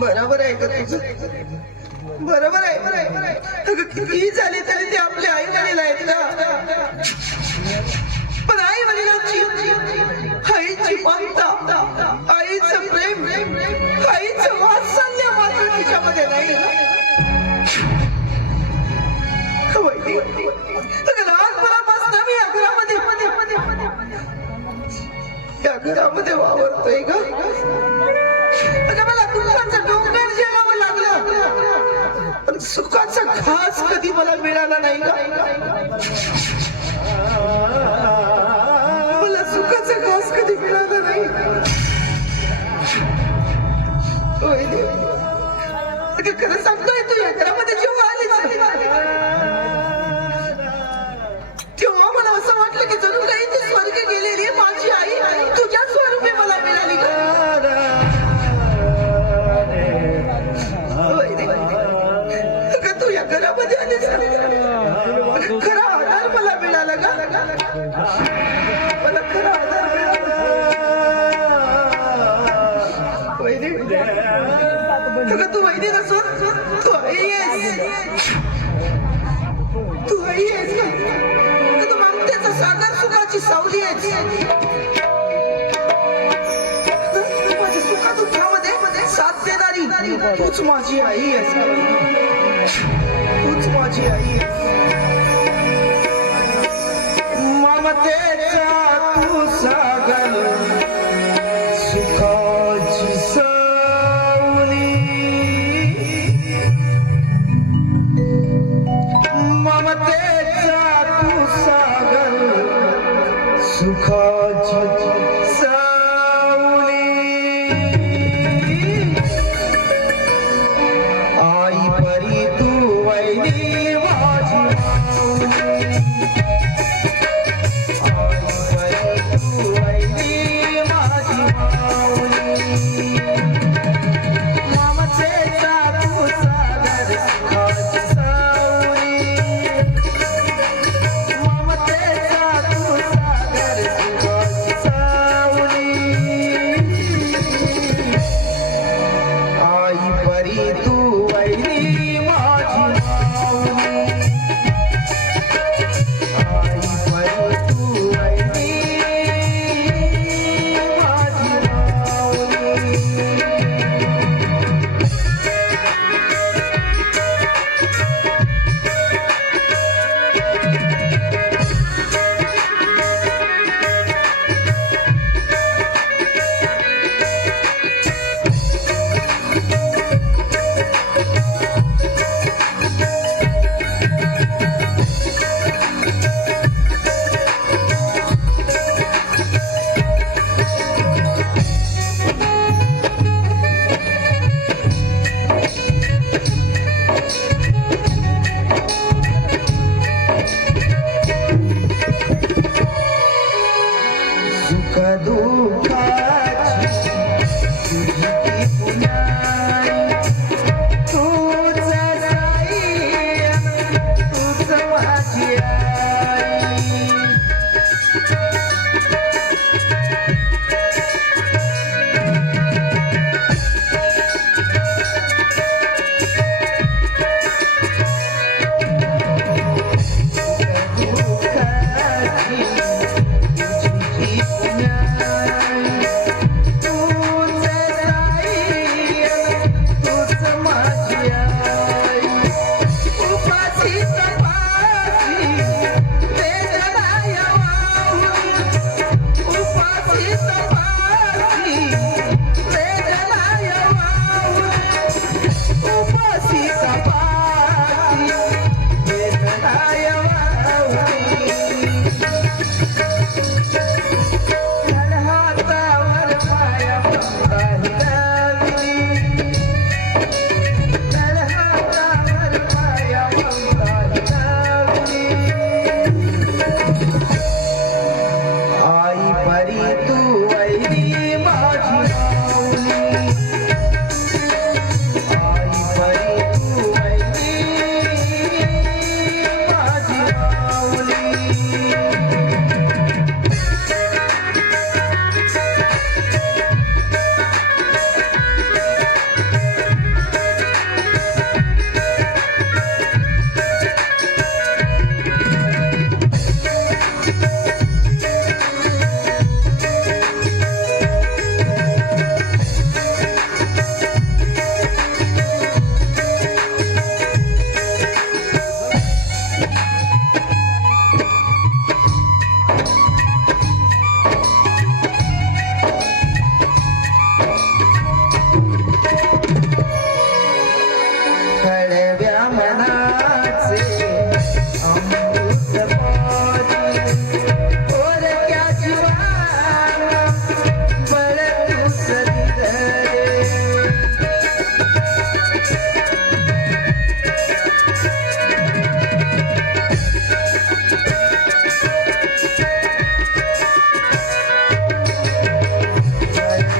बरोबर आहे का तुझं? बरोबर आहे. अगं कितीही झाले तरी ते आपले आई वडील आहेत का? पण आई वडिलांची आईची ममता, आईचं प्रेम, आईचं वात्सल्य मात्र तिच्यामध्ये नाही. अगं लहानपणापासून मी या घरामध्ये वावरतोय ग. अगं मला दुःखाचा डोंगर झेलावं लागलं, पण सुखाचा घास कधी मला मिळाला नाही ग. मला सुखाचा घास कधी मिळाला नाही. खरं सांगतोय, तू या घरामध्ये जेव्हा आली तेव्हा मला असं वाटलं की जणू काही ती स्वर्ग गेलेली माझी आई तुझ्या स्वरूपी मला मिळाली. तू या घरामध्ये आलीस, खरा आधार मला मिळाला का? मला खरा आधार मिळाला. तू वैदिक नसून तू आई आहेस. तू आई आहेस का? तू ममतेचा सागर, सुखाची सावली आहेस. माझ्या सुखादुःखामध्ये साथ देणारी तूच माझी आई आहेस. तूच माझी आई आहेस. ममतेचा तू सागर, सुखाची सावली. ममतेचा तू सागर, सुखाची सावली. आई परी तू वैरी माझी. आई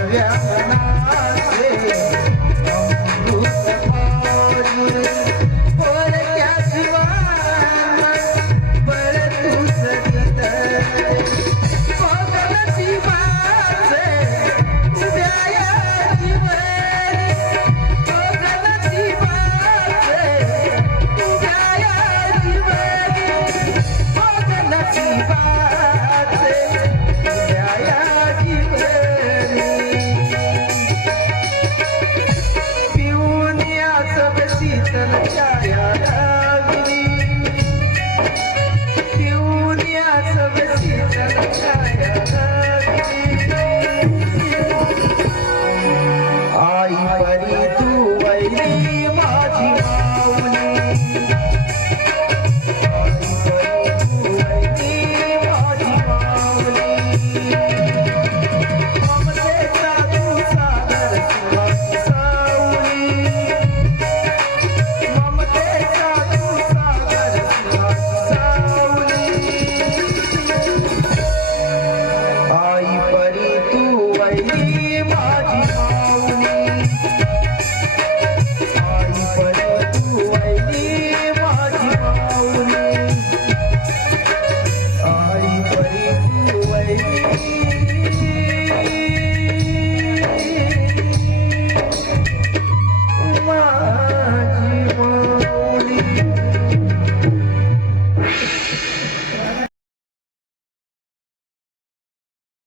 नव्या मना